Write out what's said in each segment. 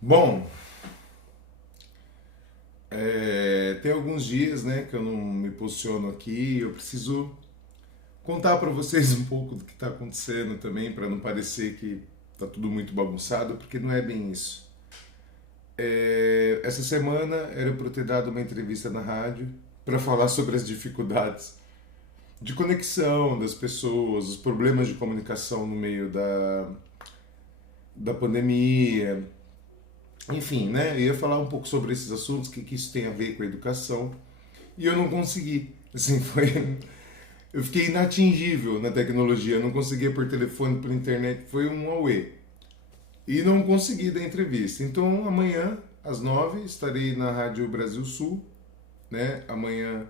Bom, tem alguns dias, né, que eu não me posiciono aqui. Eu preciso contar para vocês um pouco do que está acontecendo também, para não parecer que tá tudo muito bagunçado, porque não é bem isso. Essa semana era para eu ter dado uma entrevista na rádio para falar sobre as dificuldades de conexão das pessoas, os problemas de comunicação no meio da pandemia. Enfim, né? Eu ia falar um pouco sobre esses assuntos, que isso tem a ver com a educação, e eu não consegui. Assim, eu fiquei inatingível na tecnologia, eu não conseguia por telefone, por internet, foi um auê. E não consegui dar entrevista. Então, amanhã, às 9, estarei na Rádio Brasil Sul, né? Amanhã,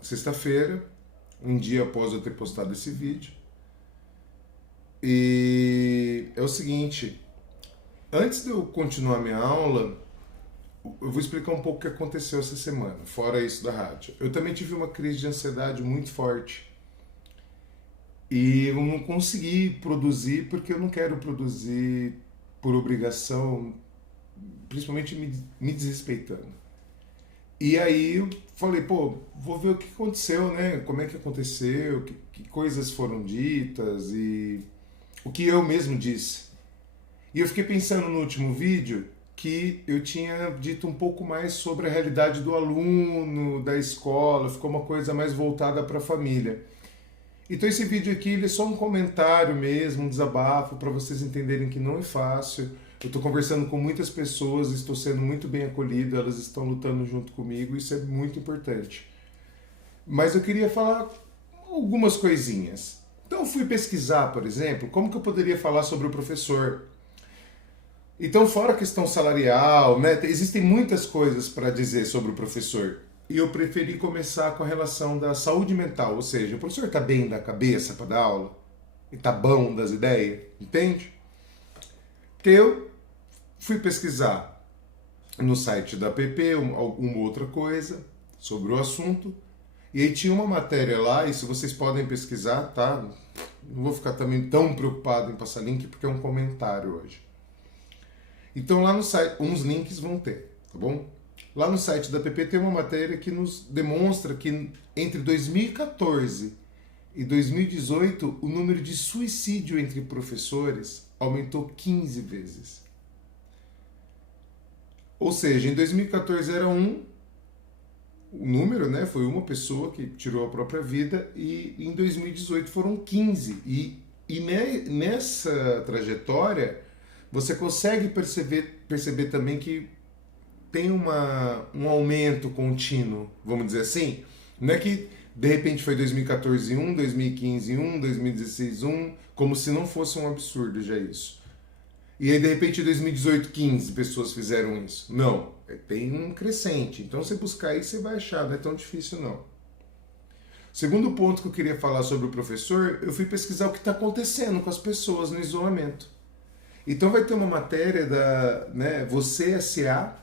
sexta-feira, um dia após eu ter postado esse vídeo. E é o seguinte, antes de eu continuar minha aula, eu vou explicar um pouco o que aconteceu essa semana, fora isso da rádio. Eu também tive uma crise de ansiedade muito forte. E eu não consegui produzir porque eu não quero produzir por obrigação, principalmente me desrespeitando. E aí eu falei, pô, vou ver o que aconteceu, né? Como é que aconteceu, que coisas foram ditas e o que eu mesmo disse. E eu fiquei pensando no último vídeo que eu tinha dito um pouco mais sobre a realidade do aluno, da escola, ficou uma coisa mais voltada para a família. Então esse vídeo aqui ele é só um comentário mesmo, um desabafo, para vocês entenderem que não é fácil. Eu estou conversando com muitas pessoas, estou sendo muito bem acolhido, elas estão lutando junto comigo, isso é muito importante. Mas eu queria falar algumas coisinhas. Então eu fui pesquisar, por exemplo, como que eu poderia falar sobre o professor. Então, fora a questão salarial, né, existem muitas coisas para dizer sobre o professor. E eu preferi começar com a relação da saúde mental, ou seja, o professor está bem da cabeça para dar aula? E está bom das ideias? Entende? Porque eu fui pesquisar no site da PP alguma outra coisa sobre o assunto, e aí tinha uma matéria lá, e se vocês podem pesquisar, tá? Não vou ficar também tão preocupado em passar link, porque é um comentário hoje. Então lá no site, uns links vão ter, tá bom? Lá no site da PP tem uma matéria que nos demonstra que entre 2014 e 2018 o número de suicídio entre professores aumentou 15 vezes. Ou seja, em 2014 era o número, né? Foi uma pessoa que tirou a própria vida, e em 2018 foram 15. E nessa trajetória você consegue perceber também que tem um aumento contínuo, vamos dizer assim. Não é que de repente foi 2014 um, 2015 um, 2016 um, como se não fosse um absurdo já isso. E aí de repente em 2018 15 pessoas fizeram isso. Não, tem um crescente. Então você buscar aí você vai achar, não é tão difícil não. Segundo ponto que eu queria falar sobre o professor, eu fui pesquisar o que está acontecendo com as pessoas no isolamento. Então vai ter uma matéria da, né, Você SA,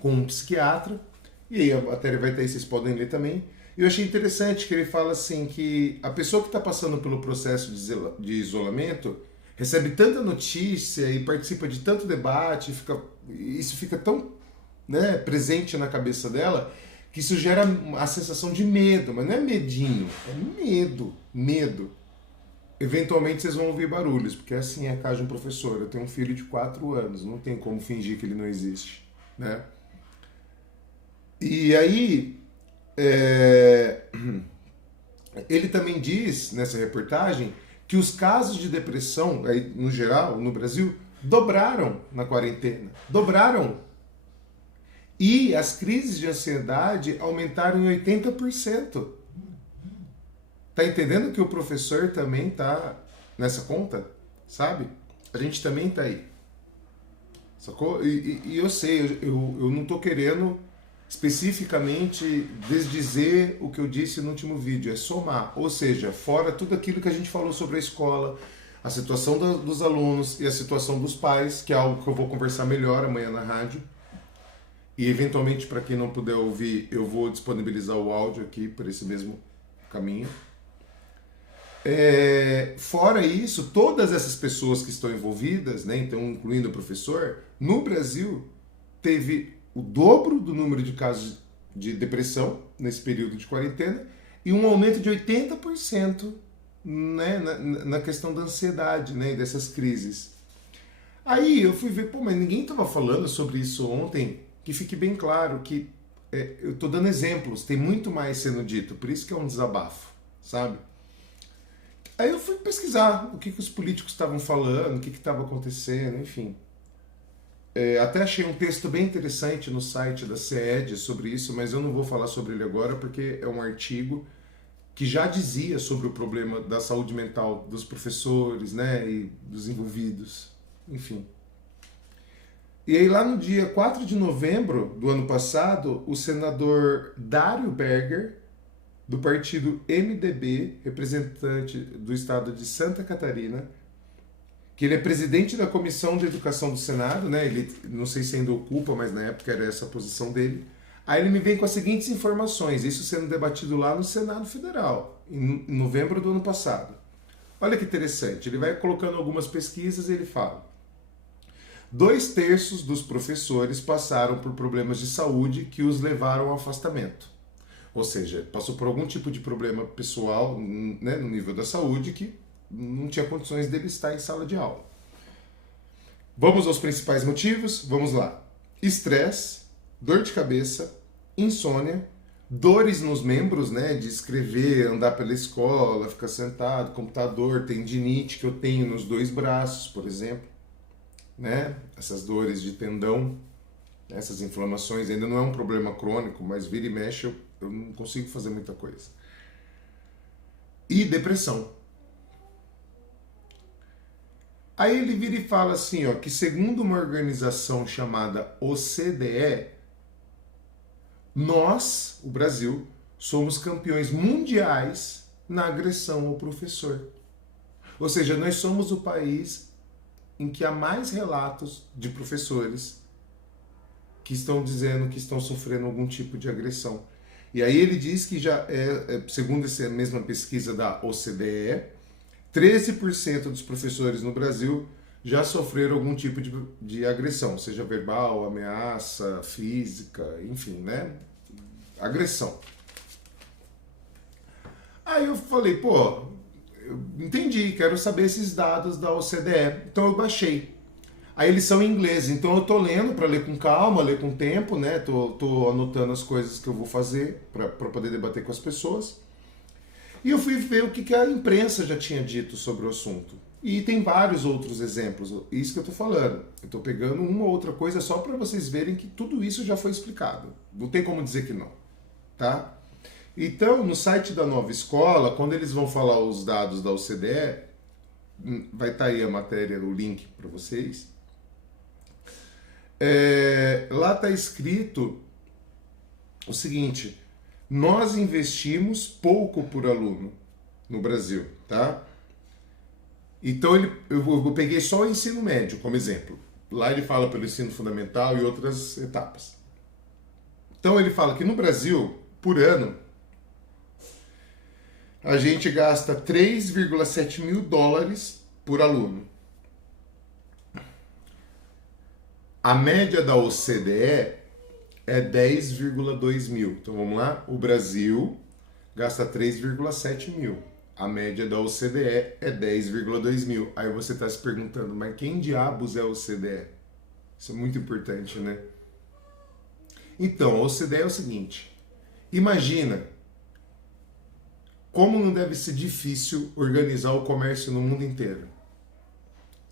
com um psiquiatra, e aí a matéria vai ter aí, vocês podem ler também. E eu achei interessante que ele fala assim que a pessoa que está passando pelo processo de isolamento recebe tanta notícia e participa de tanto debate, isso fica tão, né, presente na cabeça dela, que isso gera a sensação de medo, mas não é medinho, é medo, medo. Eventualmente vocês vão ouvir barulhos, porque assim é a casa de um professor. Eu tenho um filho de 4 anos, não tem como fingir que ele não existe, né? E aí, é, ele também diz nessa reportagem que os casos de depressão, aí, no geral, no Brasil, dobraram na quarentena. Dobraram. E as crises de ansiedade aumentaram em 80%. Tá entendendo que o professor também tá nessa conta? Sabe? A gente também tá aí. Sacou? E eu sei, eu não tô querendo especificamente desdizer o que eu disse no último vídeo, é somar. Ou seja, fora tudo aquilo que a gente falou sobre a escola, a situação dos alunos e a situação dos pais, que é algo que eu vou conversar melhor amanhã na rádio. E eventualmente, para quem não puder ouvir, eu vou disponibilizar o áudio aqui por esse mesmo caminho. Fora isso, todas essas pessoas que estão envolvidas, né, então incluindo o professor, no Brasil teve o dobro do número de casos de depressão nesse período de quarentena e um aumento de 80%, né, na questão da ansiedade, né, dessas crises. Aí eu fui ver, pô, mas ninguém estava falando sobre isso ontem, que fique bem claro que eu estou dando exemplos, tem muito mais sendo dito, por isso que é um desabafo, sabe? Aí eu fui pesquisar o que os políticos estavam falando, o que estava acontecendo, enfim. Até achei um texto bem interessante no site da CED sobre isso, mas eu não vou falar sobre ele agora porque é um artigo que já dizia sobre o problema da saúde mental dos professores, né, e dos envolvidos, enfim. E aí lá no dia 4 de novembro do ano passado, o senador Dário Berger, do partido MDB, representante do estado de Santa Catarina, que ele é presidente da Comissão de Educação do Senado, né? Ele, não sei se ainda ocupa, mas na época era essa a posição dele. Aí ele me vem com as seguintes informações, isso sendo debatido lá no Senado Federal, em novembro do ano passado. Olha que interessante, ele vai colocando algumas pesquisas e ele fala: 2/3 dos professores passaram por problemas de saúde que os levaram ao afastamento. Ou seja, passou por algum tipo de problema pessoal, né, no nível da saúde que não tinha condições dele estar em sala de aula. Vamos aos principais motivos? Vamos lá. Estresse, dor de cabeça, insônia, dores nos membros, né, de escrever, andar pela escola, ficar sentado, computador, tendinite que eu tenho nos 2 braços, por exemplo, né, essas dores de tendão, essas inflamações, ainda não é um problema crônico, mas vira e mexe eu não consigo fazer muita coisa. E depressão. Aí ele vira e fala assim, ó, que segundo uma organização chamada OCDE, nós, o Brasil, somos campeões mundiais na agressão ao professor. Ou seja, nós somos o país em que há mais relatos de professores que estão dizendo que estão sofrendo algum tipo de agressão. E aí ele diz que já segundo essa mesma pesquisa da OCDE, 13% dos professores no Brasil já sofreram algum tipo de agressão, seja verbal, ameaça, física, enfim, né? Agressão. Aí eu falei, pô, eu entendi, quero saber esses dados da OCDE. Então eu baixei. Aí eles são em inglês, então eu tô lendo para ler com calma, ler com tempo, né? Tô anotando as coisas que eu vou fazer para poder debater com as pessoas. E eu fui ver o que a imprensa já tinha dito sobre o assunto. E tem vários outros exemplos, isso que eu tô falando. Eu tô pegando uma ou outra coisa só para vocês verem que tudo isso já foi explicado. Não tem como dizer que não, tá? Então, no site da Nova Escola, quando eles vão falar os dados da OCDE, vai estar aí a matéria, o link para vocês. Lá está escrito o seguinte: nós investimos pouco por aluno no Brasil, tá? Então eu peguei só o ensino médio como exemplo. Lá ele fala pelo ensino fundamental e outras etapas. Então ele fala que no Brasil, por ano, a gente gasta 3,7 mil dólares por aluno. A média da OCDE é 10,2 mil. Então vamos lá? O Brasil gasta 3,7 mil. A média da OCDE é 10,2 mil. Aí você está se perguntando, mas quem diabos é a OCDE? Isso é muito importante, né? Então, a OCDE é o seguinte: imagina como não deve ser difícil organizar o comércio no mundo inteiro.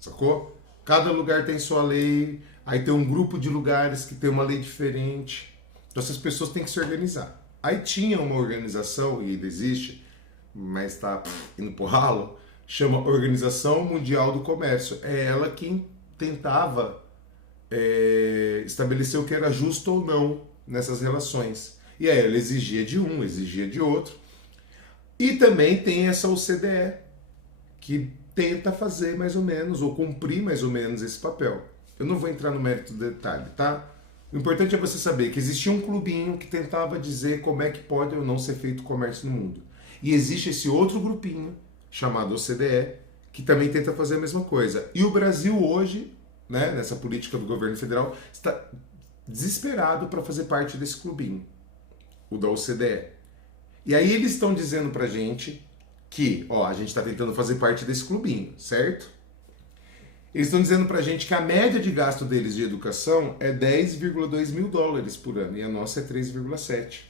Sacou? Cada lugar tem sua lei, aí tem um grupo de lugares que tem uma lei diferente. Então essas pessoas têm que se organizar. Aí tinha uma organização, e ainda existe, mas está indo pro ralo, chama Organização Mundial do Comércio. É ela quem tentava estabelecer o que era justo ou não nessas relações. E aí ela exigia de um, exigia de outro. E também tem essa OCDE, que tenta fazer mais ou menos, ou cumprir mais ou menos esse papel. Eu não vou entrar no mérito do detalhe, tá? O importante é você saber que existia um clubinho que tentava dizer como é que pode ou não ser feito comércio no mundo. E existe esse outro grupinho chamado OCDE, que também tenta fazer a mesma coisa. E o Brasil hoje, né, nessa política do governo federal, está desesperado para fazer parte desse clubinho, o da OCDE. E aí eles estão dizendo pra gente que, ó, a gente está tentando fazer parte desse clubinho, certo? Eles estão dizendo pra gente que a média de gasto deles de educação é 10,2 mil dólares por ano e a nossa é 3,7.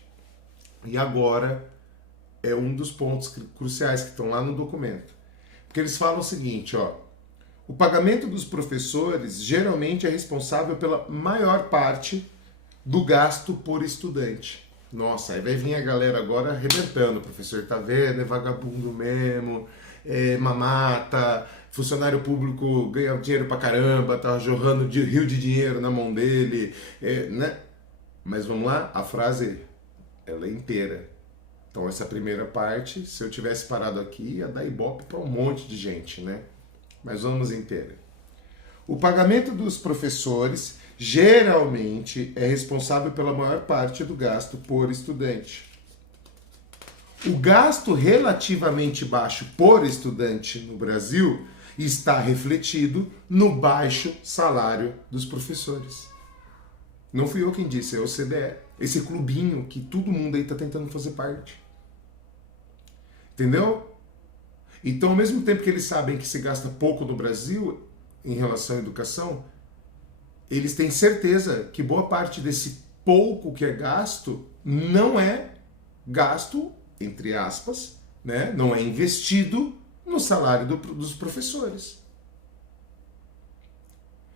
E agora é um dos pontos cruciais que estão lá no documento. Porque eles falam o seguinte, ó, o pagamento dos professores geralmente é responsável pela maior parte do gasto por estudante. Nossa, aí vai vir a galera agora arrebentando, professor, tá vendo? É vagabundo mesmo, é mamata, funcionário público ganha dinheiro pra caramba, tá jorrando rio de dinheiro na mão dele, né? Mas vamos lá, a frase, ela é inteira. Então essa primeira parte, se eu tivesse parado aqui, ia dar ibope pra um monte de gente, né? Mas vamos inteira. O pagamento dos professores geralmente é responsável pela maior parte do gasto por estudante. O gasto relativamente baixo por estudante no Brasil está refletido no baixo salário dos professores. Não fui eu quem disse, é o CDE. Esse clubinho que todo mundo aí está tentando fazer parte. Entendeu? Então, ao mesmo tempo que eles sabem que se gasta pouco no Brasil em relação à educação, eles têm certeza que boa parte desse pouco que é gasto não é gasto, entre aspas, né? Não é investido no salário dos professores.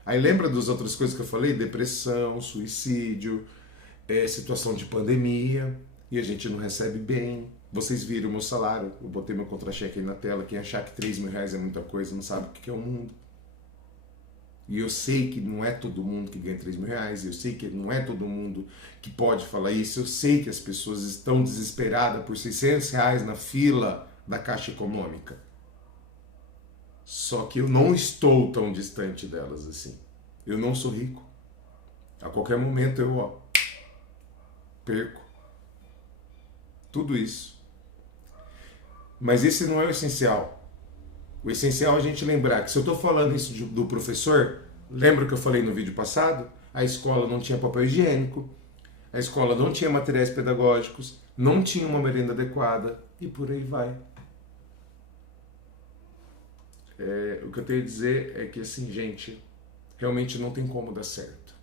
Aí lembra das outras coisas que eu falei? Depressão, suicídio, situação de pandemia, e a gente não recebe bem. Vocês viram o meu salário, eu botei meu contra-cheque aí na tela. Quem achar que 3 mil reais é muita coisa não sabe o que é o mundo. E eu sei que não é todo mundo que ganha 3 mil reais, eu sei que não é todo mundo que pode falar isso, eu sei que as pessoas estão desesperadas por 600 reais na fila da Caixa Econômica. Só que eu não estou tão distante delas assim. Eu não sou rico. A qualquer momento eu perco tudo isso. Mas esse não é o essencial. O essencial é a gente lembrar que se eu estou falando isso do professor, lembra que eu falei no vídeo passado? A escola não tinha papel higiênico, a escola não tinha materiais pedagógicos, não tinha uma merenda adequada e por aí vai. O que eu tenho a dizer é que assim, gente, realmente não tem como dar certo.